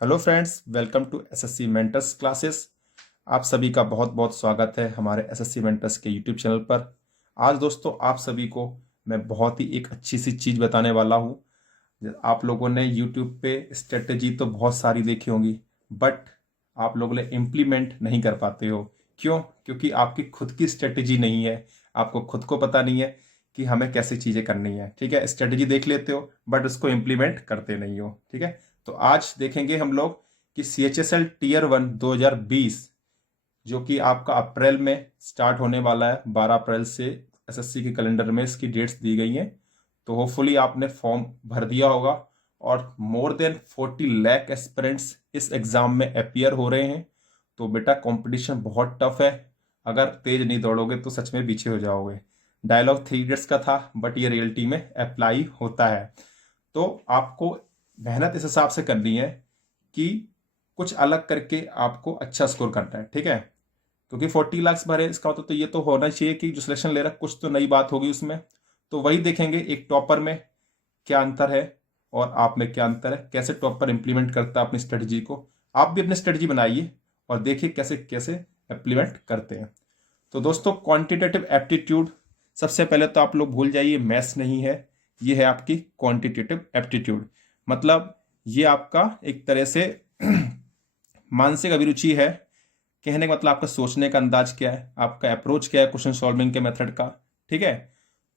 Hello friends, welcome to SSC mentors classes. आप सभी का बहुत बहुत स्वागत है हमारे एसएससी मेंटर्स के यूट्यूब चैनल पर। आज दोस्तों आप सभी को मैं बहुत ही एक अच्छी सी चीज़ बताने वाला हूँ। आप लोगों ने यूट्यूब पे स्ट्रेटेजी तो बहुत सारी देखी होंगी, बट आप लोगों ने इम्प्लीमेंट नहीं कर पाते हो। क्यों? क्योंकि आपकी खुद की स्ट्रेटेजी नहीं है। आपको खुद को पता नहीं है कि हमें कैसी चीज़ें करनी है। ठीक है, स्ट्रेटेजी देख लेते हो बट उसको इम्प्लीमेंट करते नहीं हो। ठीक है, तो आज देखेंगे हम लोग कि CHSL Tier 1 2020 जो कि आपका अप्रैल में स्टार्ट होने वाला है। 12 अप्रैल से एसएससी के कैलेंडर में इसकी डेट्स दी गई हैं। तो होपफुली आपने फॉर्म भर दिया होगा और मोर देन 40 लाख एस्पिरेंट्स इस एग्ज़ाम में अपीयर हो रहे हैं। तो बेटा कंपटीशन बहुत टफ है। अगर तेज नहीं दौड़ोगे तो सच में पीछे हो जाओगे। डायलॉग 3 इडियट्स का था, बट ये रियलिटी में अप्लाई होता है। तो आपको मेहनत इस हिसाब से करनी है कि कुछ अलग करके आपको अच्छा स्कोर करना है। ठीक है, क्योंकि 40 लाख भरे इसका मतलब तो ये तो होना चाहिए कि जो सिलेक्शन ले रहा है कुछ तो नई बात होगी उसमें। तो वही देखेंगे एक टॉपर में क्या अंतर है और आप में क्या अंतर है, कैसे टॉपर इंप्लीमेंट करता है अपनी स्ट्रेटजी को। आप भी अपनी स्ट्रेटजी बनाइए और देखिए कैसे कैसे इंप्लीमेंट करते हैं। तो दोस्तों क्वांटिटेटिव एप्टीट्यूड, सबसे पहले तो आप लोग भूल जाइए मैथ्स नहीं है, ये है आपकी क्वांटिटेटिव एप्टीट्यूड। मतलब ये आपका एक तरह से मानसिक अभिरुचि है। कहने का मतलब आपका सोचने का अंदाज क्या है, आपका अप्रोच क्या है क्वेश्चन सॉल्विंग के मेथड का। ठीक है,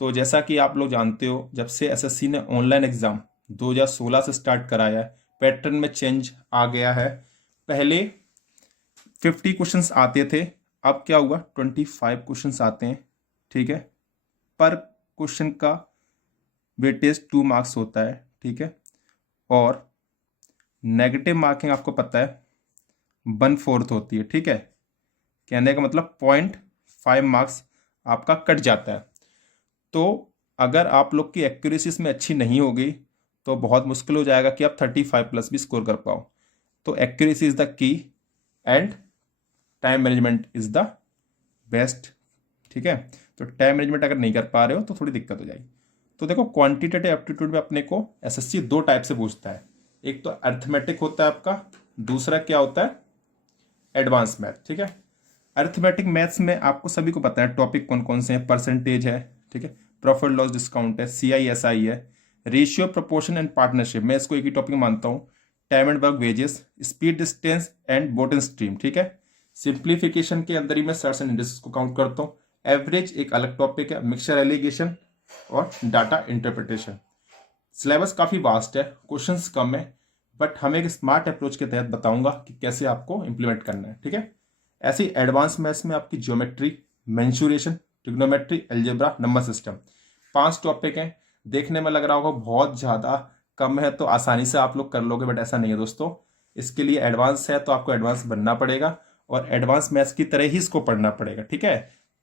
तो जैसा कि आप लोग जानते हो जब से एसएससी ने ऑनलाइन एग्जाम 2016 से स्टार्ट कराया है, पैटर्न में चेंज आ गया है। पहले 50 क्वेश्चंस आते थे, अब क्या हुआ 25 क्वेश्चंस आते हैं। ठीक है, पर क्वेश्चन का वेटेज 2 मार्क्स होता है। ठीक है, और नेगेटिव मार्किंग आपको पता है 1/4 होती है। ठीक है, कहने का मतलब 0.5 मार्क्स आपका कट जाता है। तो अगर आप लोग की एक्यूरेसी इसमें अच्छी नहीं होगी तो बहुत मुश्किल हो जाएगा कि आप 35+ भी स्कोर कर पाओ। तो accuracy is the key and time management is the best. ठीक है, तो टाइम मैनेजमेंट अगर नहीं कर पा रहे हो तो थोड़ी दिक्कत हो जाएगी। तो देखो क्वांटिटेटिव एप्टीट्यूड में अपने को एसएससी 2 टाइप से पूछता है। एक तो अर्थमेटिक होता है आपका, दूसरा क्या होता है एडवांस मैथ। ठीक है, अर्थमेटिक मैथ्स में आपको सभी को पता है टॉपिक कौन कौन से हैं। परसेंटेज है, ठीक है, प्रॉफिट लॉस डिस्काउंट है, CISI है, रेशियो प्रोपोर्शन एंड पार्टनरशिप, मैं इसको एक ही टॉपिक मानता हूँ। Time and work wages, speed distance and boat and stream. ठीक है, सिंप्लीफिकेशन के अंदर ही मैं सर्च एंड इंडेक्सेस को काउंट करता हूँ। एवरेज एक अलग टॉपिक है, मिक्सचर एलिगेशन और डाटा इंटरप्रिटेशन। सिलेबस काफ़ी वास्ट है, क्वेश्चंस कम है, बट हमें एक स्मार्ट अप्रोच के तहत बताऊंगा कि कैसे आपको इंप्लीमेंट करना है। ठीक है, ऐसे एडवांस मैथ्स में आपकी geometry, mensuration, trigonometry, algebra, number system, 5 topic हैं। देखने में लग रहा होगा बहुत ज़्यादा कम है तो आसानी से आप लोग कर लोगे, बट ऐसा नहीं है दोस्तों। इसके लिए एडवांस है तो आपको एडवांस बनना पड़ेगा और एडवांस मैथ्स की तरह ही इसको पढ़ना पड़ेगा। ठीक है,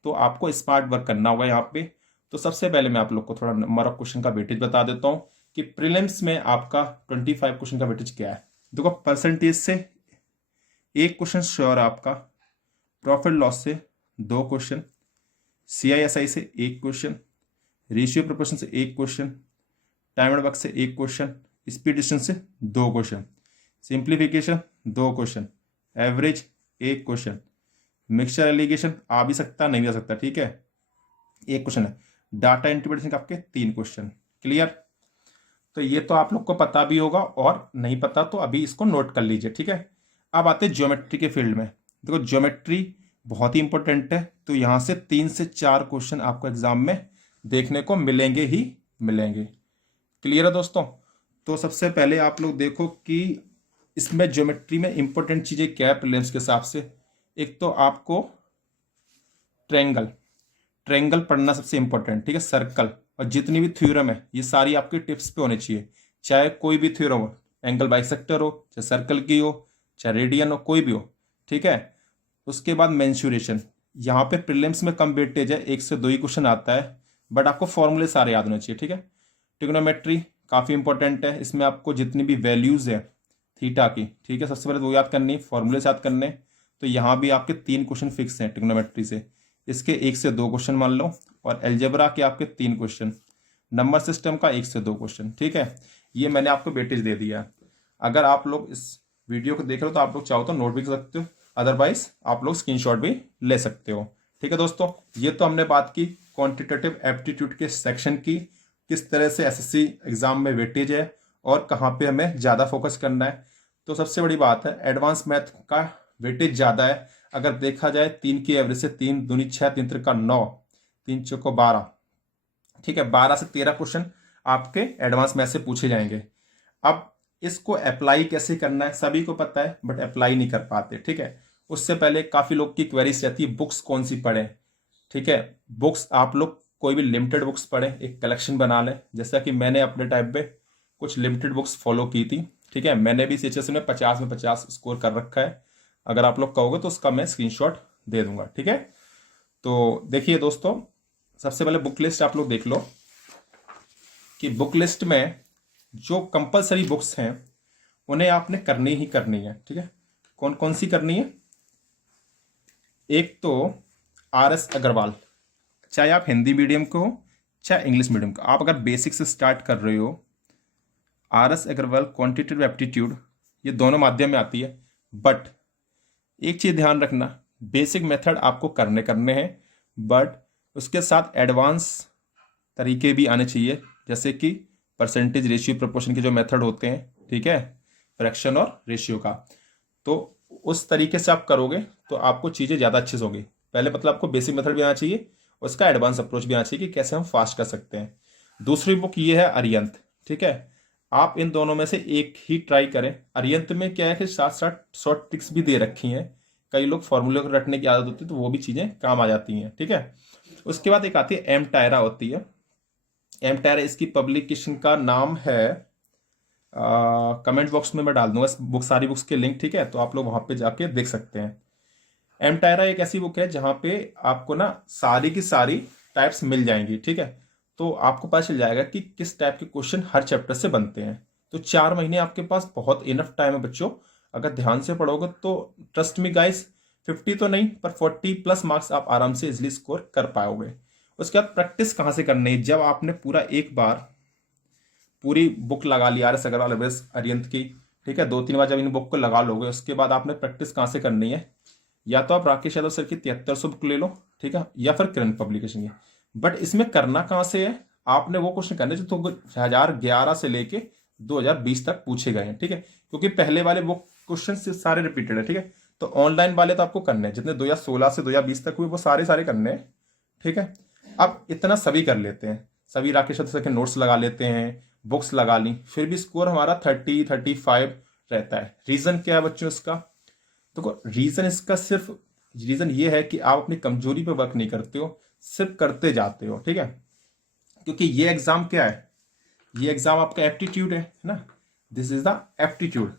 तो आपको स्मार्ट वर्क करना होगा यहाँ पे। तो सबसे पहले मैं आप लोग को थोड़ा नंबर ऑफ क्वेश्चन का वेटेज बता देता हूँ कि प्रीलिम्स में आपका 25 क्वेश्चन का वेटेज क्या है। देखो परसेंटेज से एक क्वेश्चन श्योर है आपका, प्रॉफिट लॉस से 2 क्वेश्चन, CISI से 1 क्वेश्चन, रेशियो प्रोपोर्शन से 1 क्वेश्चन, टाइम एंड वर्क से 1 क्वेश्चन, स्पीड डिस्टेंस से 2 question, simplification 2 question, average 1 question, mixture alligation आ भी सकता नहीं भी आ सकता। ठीक है, 1 क्वेश्चन है, डाटा इंटरप्रिटेशन के आपके 3 क्वेश्चन। क्लियर? तो ये तो आप लोग को पता भी होगा और नहीं पता तो अभी इसको नोट कर लीजिए। ठीक है, अब आते हैं ज्योमेट्री के फील्ड में। देखो ज्योमेट्री बहुत ही इंपॉर्टेंट है, तो यहां से 3 से 4 क्वेश्चन आपको एग्जाम में देखने को मिलेंगे ही मिलेंगे। क्लियर है दोस्तों? तो सबसे पहले आप लोग देखो कि इसमें ज्योमेट्री में इंपॉर्टेंट चीजें क्या है प्रीलिम्स के हिसाब से। एक तो आपको ट्रेंगल ट्रेंगल पढ़ना सबसे इंपॉर्टेंट। ठीक है, सर्कल और जितनी भी थ्योरम है ये सारी आपकी टिप्स पे होनी चाहिए। चाहे कोई भी थ्योरम हो, एंगल बाइसेक्टर हो, चाहे सर्कल की हो, चाहे रेडियन हो, कोई भी हो। ठीक है, उसके बाद मेंसुरेशन, यहाँ पे प्रीलिम्स में कम वेटेज है, 1 से 2 ही क्वेश्चन आता है, बट आपको फॉर्मूले सारे याद होने चाहिए। ठीक है, ट्रिग्नोमेट्री काफ़ी इंपॉर्टेंट है, इसमें आपको जितनी भी वैल्यूज़ है थीटा की, ठीक है, सबसे पहले वो याद करनी, फॉर्मूले से याद करने। तो यहाँ भी आपके 3 क्वेश्चन फिक्स हैं ट्रिग्नोमेट्री से, इसके 1 से 2 क्वेश्चन मान लो, और एल्जेब्रा के आपके 3 क्वेश्चन, नंबर सिस्टम का 1 से 2 क्वेश्चन। ठीक है, ये मैंने आपको वेटेज दे दिया। अगर आप लोग इस वीडियो को देख रहे हो तो आप लोग चाहो तो नोट भी कर सकते हो, अदरवाइज आप लोग स्क्रीनशॉट भी ले सकते हो। ठीक है दोस्तों, ये तो हमने बात की क्वांटिटेटिव एप्टीट्यूड के सेक्शन की, किस तरह से एसएससी एग्जाम में वेटेज है और कहाँ पे हमें ज़्यादा फोकस करना है। तो सबसे बड़ी बात है एडवांस मैथ का वेटेज ज़्यादा है। अगर देखा जाए 3 की एवरेज से 3 दूनी 6, 3 त्रिका 9, 3 चौको 12, ठीक है, 12 से 13 क्वेश्चन आपके एडवांस मैथ से पूछे जाएंगे। अब इसको अप्लाई कैसे करना है सभी को पता है, बट अप्लाई नहीं कर पाते। ठीक है, उससे पहले काफ़ी लोग की क्वेरीज रहती है बुक्स कौन सी पढ़ें। ठीक है, बुक्स आप लोग कोई भी लिमिटेड बुक्स पढ़ें, एक कलेक्शन बना लें, जैसा कि मैंने अपने टाइम पे कुछ लिमिटेड बुक्स फॉलो की थी। ठीक है, मैंने भी सीएचएस में 50 स्कोर कर रखा है। अगर आप लोग कहोगे तो उसका मैं स्क्रीनशॉट दे दूंगा। ठीक है, तो देखिए दोस्तों, सबसे पहले बुक लिस्ट आप लोग देख लो कि बुक लिस्ट में जो कंपलसरी बुक्स हैं उन्हें आपने करनी ही करनी है। ठीक है, कौन कौन सी करनी है? एक तो आर.एस. अग्रवाल, चाहे आप हिंदी मीडियम को हो चाहे इंग्लिश मीडियम का, आप अगर बेसिक से स्टार्ट कर रहे हो, आर.एस. अग्रवाल क्वांटिटेटिव एप्टीट्यूड ये दोनों माध्यम में आती है। बट एक चीज़ ध्यान रखना, बेसिक मेथड आपको करने हैं, बट उसके साथ एडवांस तरीके भी आने चाहिए, जैसे कि परसेंटेज, रेशियो, प्रोपोर्शन के जो मेथड होते हैं, ठीक है, फ्रैक्शन और रेशियो का। तो उस तरीके से आप करोगे तो आपको चीज़ें ज़्यादा अच्छे से होगी। पहले मतलब आपको बेसिक मेथड भी आना चाहिए, उसका एडवांस अप्रोच भी आना चाहिए कि कैसे हम फास्ट कर सकते हैं। दूसरी बुक ये है अरियंत। ठीक है, आप इन दोनों में से एक ही ट्राई करें। अरियंत में क्या है कि साथ साथ शॉर्ट ट्रिक्स भी दे रखी हैं, कई लोग फॉर्मूले को रटने की आदत होती है तो वो भी चीज़ें काम आ जाती हैं। ठीक है, उसके बाद एक आती है एम टायरा होती है। एम टायरा, इसकी पब्लिकेशन का नाम है, कमेंट बॉक्स में मैं डाल दूंगा बुक, सारी बुक्स के लिंक। ठीक है, तो आप लोग वहां पे जाके देख सकते हैं। एम टायरा एक ऐसी बुक है जहां पे आपको ना सारी की सारी टाइप्स मिल जाएंगी। ठीक है, तो आपको पता चल जाएगा कि किस टाइप के क्वेश्चन हर चैप्टर से बनते हैं। तो 4 महीने आपके पास बहुत इनफ टाइम है बच्चों, अगर ध्यान से पढ़ोगे तो ट्रस्ट मी गाइस, 50 तो नहीं पर 40+ मार्क्स आप आराम से इजिली स्कोर कर पाओगे। उसके बाद प्रैक्टिस कहाँ से करनी है? जब आपने पूरा एक बार पूरी बुक लगा ली आर.एस. अग्रवाल अरियंत की, ठीक है, 2-3 बार जब इन बुक को लगा लोगे, उसके बाद आपने प्रैक्टिस कहाँ से करनी है? या तो आप राकेश यादव सर की 7300 बुक ले लो, ठीक है, या फिर किरण पब्लिकेशन की। बट इसमें करना कहाँ से है? आपने वो क्वेश्चन करने जो 2011 से लेके 2020 तक पूछे गए हैं। ठीक है, क्योंकि पहले वाले वो क्वेश्चन सारे रिपीटेड है। ठीक है, तो ऑनलाइन वाले तो आपको करने हैं, जितने 2016 से 2020 तक हुए वो सारे सारे करने हैं। ठीक है, अब इतना सभी कर लेते हैं, सभी राकेश यादव सर के नोट्स लगा लेते हैं, बुक्स लगा ली, फिर भी स्कोर हमारा 30-35 रहता है। रीजन क्या है बच्चों इसका? तो रीजन इसका सिर्फ रीजन ये है कि आप अपनी कमजोरी पे वर्क नहीं करते हो, सिर्फ करते जाते हो। ठीक है, क्योंकि ये एग्जाम क्या है? ये एग्जाम आपका एप्टीट्यूड है ना, दिस इज द एप्टीट्यूड।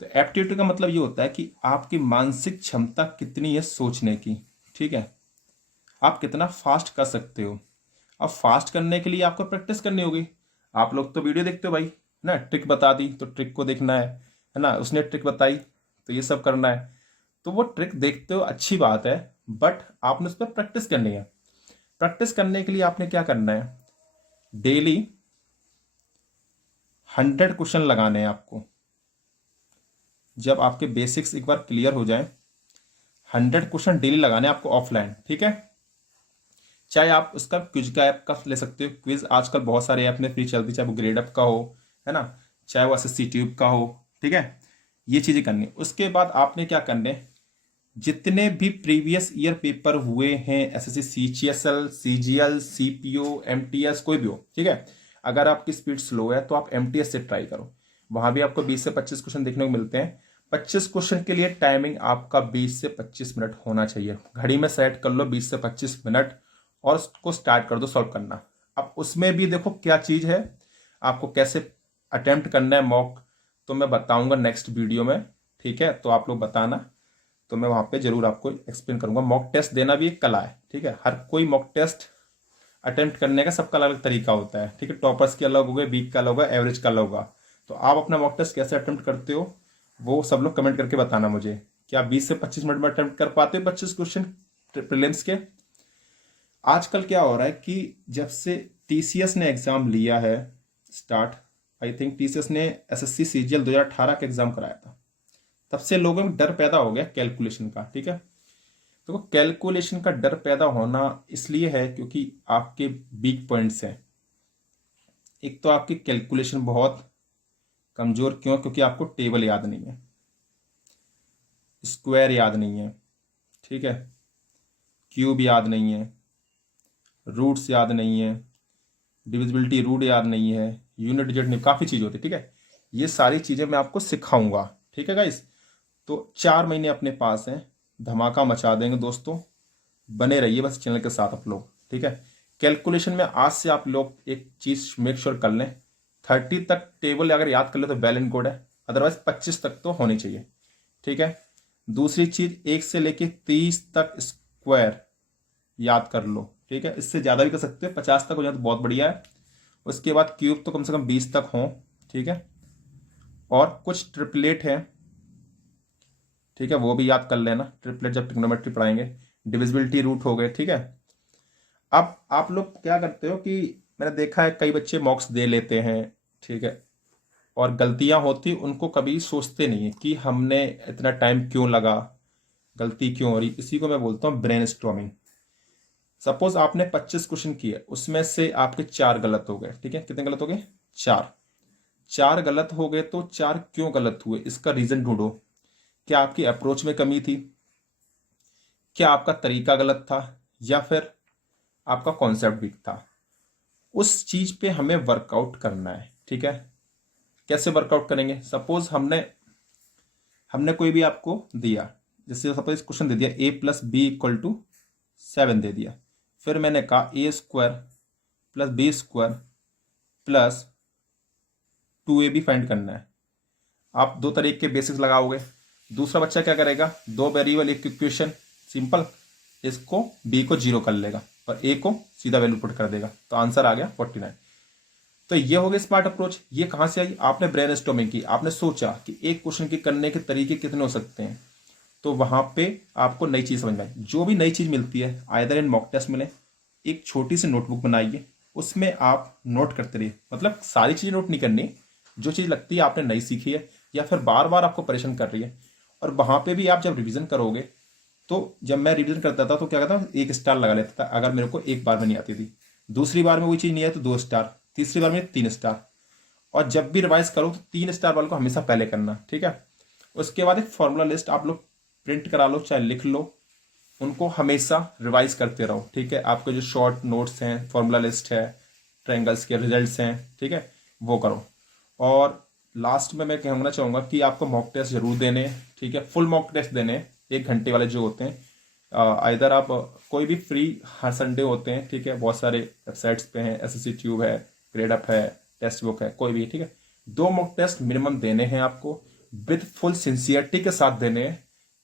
तो एप्टीट्यूड का मतलब ये होता है कि आपकी मानसिक क्षमता कितनी है सोचने की। ठीक है, आप कितना फास्ट कर सकते हो। अब फास्ट करने के लिए आपको प्रैक्टिस करनी होगी। आप लोग तो वीडियो देखते हो भाई ना, ट्रिक बता दी तो ट्रिक को देखना है ना, उसने ट्रिक बताई तो ये सब करना है। तो वो ट्रिक देखते हो, अच्छी बात है, बट आपने उस पर प्रैक्टिस करनी है। प्रैक्टिस करने के लिए आपने क्या करना है? डेली 100 क्वेश्चन लगाने हैं आपको। जब आपके बेसिक्स एक बार क्लियर हो जाए, 100 क्वेश्चन डेली लगाने हैं आपको ऑफलाइन। ठीक है, चाहे आप उसका क्विज का ऐप का ले सकते हो, क्विज आजकल बहुत सारे ऐप में फ्री चलती है, चाहे वो ग्रेड अप का हो, है ना, चाहे वो एसएससी ट्यूब का हो। ठीक है, ये चीजें करनी। उसके बाद आपने क्या करने, जितने भी प्रीवियस ईयर पेपर हुए हैं एसएससी सीजीएसएल, सीजीएल, सीपीओ, एमटीएस, कोई भी हो, ठीक है, अगर आपकी स्पीड स्लो है तो आप एमटीएस से ट्राई करो, वहां भी आपको 20 से 25 क्वेश्चन देखने को मिलते हैं। 25 क्वेश्चन के लिए टाइमिंग आपका 20 से 25 मिनट होना चाहिए। घड़ी में सेट कर लो 20 से 25 मिनट और उसको स्टार्ट कर दो सॉल्व करना। अब उसमें भी देखो क्या चीज है, आपको कैसे अटेम्प्ट करना है मॉक, तो मैं बताऊंगा नेक्स्ट वीडियो में। ठीक है, तो आप लोग बताना, तो मैं वहां पे जरूर आपको एक्सप्लेन करूंगा। मॉक टेस्ट देना भी एक कला है। ठीक है, हर कोई मॉक टेस्ट अटेम्प्ट करने का सबका अलग अलग तरीका होता है। ठीक है, टॉपर्स के अलग होगा, वीक का अलग होगा, एवरेज का अलग होगा। तो आप अपना मॉक टेस्ट कैसे अटेम्प्ट करते हो वो सब लोग कमेंट करके बताना मुझे, क्या 20 से 25 मिनट में अटेम्प्ट कर पाते हो 25 क्वेश्चन प्रीलिम्स के? आजकल क्या हो रहा है कि जब से टीसीएस ने एग्जाम लिया है स्टार्ट, आई थिंक टीसीएस ने एसएससी सीजीएल 2018 का एग्जाम कराया था, तब से लोगों में डर पैदा हो गया कैलकुलेशन का। ठीक है, तो कैलकुलेशन का डर पैदा होना इसलिए है क्योंकि आपके वीक पॉइंट्स हैं। एक तो आपकी कैलकुलेशन बहुत कमजोर, क्यों? क्योंकि आपको टेबल याद नहीं है, स्क्वायर याद नहीं है, ठीक है, क्यूब याद नहीं है, रूट्स याद नहीं है, डिविजिबिलिटी रूट याद नहीं है, यूनिट डिजिट नहीं, काफ़ी चीज़ होती है। ठीक है, ये सारी चीज़ें मैं आपको सिखाऊंगा। ठीक है गाइस, तो 4 महीने अपने पास हैं, धमाका मचा देंगे दोस्तों, बने रहिए बस चैनल के साथ आप लोग। ठीक है, कैलकुलेशन में आज से आप लोग एक चीज़ मेक श्योर कर लें, 30 तक टेबल अगर याद कर ले तो वेल एंड गुड है, अदरवाइज 25 तक तो होनी चाहिए। ठीक है, दूसरी चीज 1 से लेके 30 तक स्क्वायर याद कर लो। ठीक है, इससे ज्यादा भी कर सकते हो, 50 तक हो जाए तो बहुत बढ़िया है। उसके बाद क्यूब तो कम से कम 20 तक हो। ठीक है, और कुछ ट्रिपलेट है, ठीक है, वो भी याद कर लेना, ट्रिपलेट जब ट्रिग्नोमेट्री पढ़ाएंगे। डिविजिबिलिटी रूट हो गए। ठीक है, अब आप लोग क्या करते हो कि मैंने देखा है कई बच्चे मॉक्स दे लेते हैं, ठीक है, और गलतियां होती उनको कभी सोचते नहीं है कि हमने इतना टाइम क्यों लगा, गलती क्यों हो रही। इसी को मैं बोलता हूँ ब्रेन स्टॉर्मिंग। सपोज आपने 25 क्वेश्चन किए, उसमें से आपके 4 गलत हो गए। ठीक है, कितने गलत हो गए? 4। 4 गलत हो गए तो 4 क्यों गलत हुए, इसका रीजन ढूंढो। क्या आपकी अप्रोच में कमी थी, क्या आपका तरीका गलत था, या फिर आपका कॉन्सेप्ट वीक था। उस चीज पे हमें वर्कआउट करना है। ठीक है, कैसे वर्कआउट करेंगे? सपोज हमने हमने कोई भी आपको दिया, जैसे सपोज क्वेश्चन दे दिया a+b = 7 दे दिया, फिर मैंने कहा a² + b² + 2ab फाइंड करना है। आप 2 तरीके के बेसिक्स लगाओगे। दूसरा बच्चा क्या करेगा, 2 वेरिएबल एक इक्वेशन, सिंपल, इसको b को 0 कर लेगा और a को सीधा वैल्यू पुट कर देगा, तो आंसर आ गया 49। तो ये हो गया स्मार्ट अप्रोच। ये कहां से आई? आपने ब्रेन स्टॉर्मिंग की, आपने सोचा कि एक क्वेश्चन के करने के तरीके कितने हो सकते हैं, तो वहां पे आपको नई चीज समझ में आई। जो भी नई चीज मिलती है, आइदर इन मॉक टेस्ट मिले, एक छोटी सी नोटबुक बनाइए, उसमें आप नोट करते रहिए। मतलब सारी चीजें नोट नहीं करनी, जो चीज लगती है आपने नई सीखी है या फिर बार बार आपको परेशान कर रही है, और वहां पे भी आप जब रिवीजन करोगे, तो जब मैं रिवीजन करता था तो क्या करता, 1 स्टार लगा लेता था अगर मेरे को एक बार में नहीं आती थी, दूसरी बार में वही चीज नहीं आई तो 2 स्टार, तीसरी बार में 3 स्टार, और जब भी रिवाइज करो तो 3 स्टार वाले को हमेशा पहले करना। ठीक है, उसके बाद एक फॉर्मूला लिस्ट आप लोग प्रिंट करा लो चाहे लिख लो, उनको हमेशा रिवाइज करते रहो। ठीक है, आपके जो शॉर्ट नोट्स हैं, फॉर्मूला लिस्ट है, ट्रायंगल्स के रिजल्ट्स हैं, ठीक है, वो करो। और लास्ट में मैं कहना चाहूँगा कि आपको मॉक टेस्ट जरूर देने। ठीक है, फुल मॉक टेस्ट देने, 1 घंटे वाले जो होते हैं। इधर आप कोई भी फ्री हर संडे होते हैं। ठीक है, बहुत सारे वेबसाइट्स पे हैं, एसएससी ट्यूब है, ग्रेडअप है, टेक्स्ट बुक है, कोई भी। ठीक है, 2 मॉक टेस्ट मिनिमम देने हैं आपको, विद फुल सिंसियरिटी के साथ देने हैं।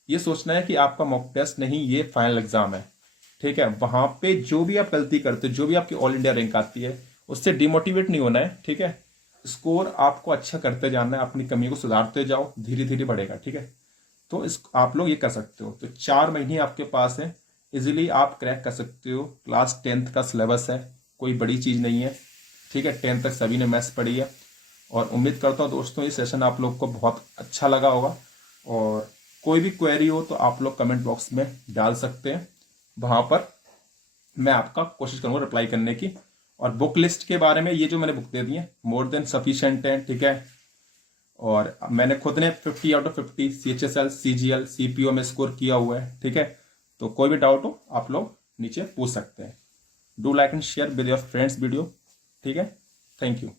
ये सोचना है कि आपका मॉक टेस्ट नहीं, ये फाइनल एग्जाम है। ठीक है, वहां पे जो भी आप गलती करते हो, जो भी आपकी ऑल इंडिया रैंक आती है, उससे डिमोटिवेट नहीं होना है। ठीक है, स्कोर आपको अच्छा करते जाना है, अपनी कमी को सुधारते जाओ, धीरे धीरे बढ़ेगा। ठीक है, तो इस आप लोग ये कर सकते हो। तो 4 महीने आपके पास है, इजीली आप क्रैक कर सकते हो। क्लास 10th का सिलेबस है, कोई बड़ी चीज नहीं है। ठीक है, 10th तक सभी ने मैथ्स पढ़ी है, और उम्मीद करता हूँ दोस्तों ये सेशन आप लोग को बहुत अच्छा लगा होगा। और कोई भी क्वेरी हो तो आप लोग कमेंट बॉक्स में डाल सकते हैं, वहां पर मैं आपका कोशिश करूंगा रिप्लाई करने की। और बुक लिस्ट के बारे में, ये जो मैंने बुक दे दी है मोर देन सफिशिएंट है। ठीक है, और मैंने खुद ने 50/50 CHSL CGL CPO में स्कोर किया हुआ है। ठीक है, तो कोई भी डाउट हो आप लोग नीचे पूछ सकते हैं। Do like and share with your friends video. ठीक है, थैंक यू।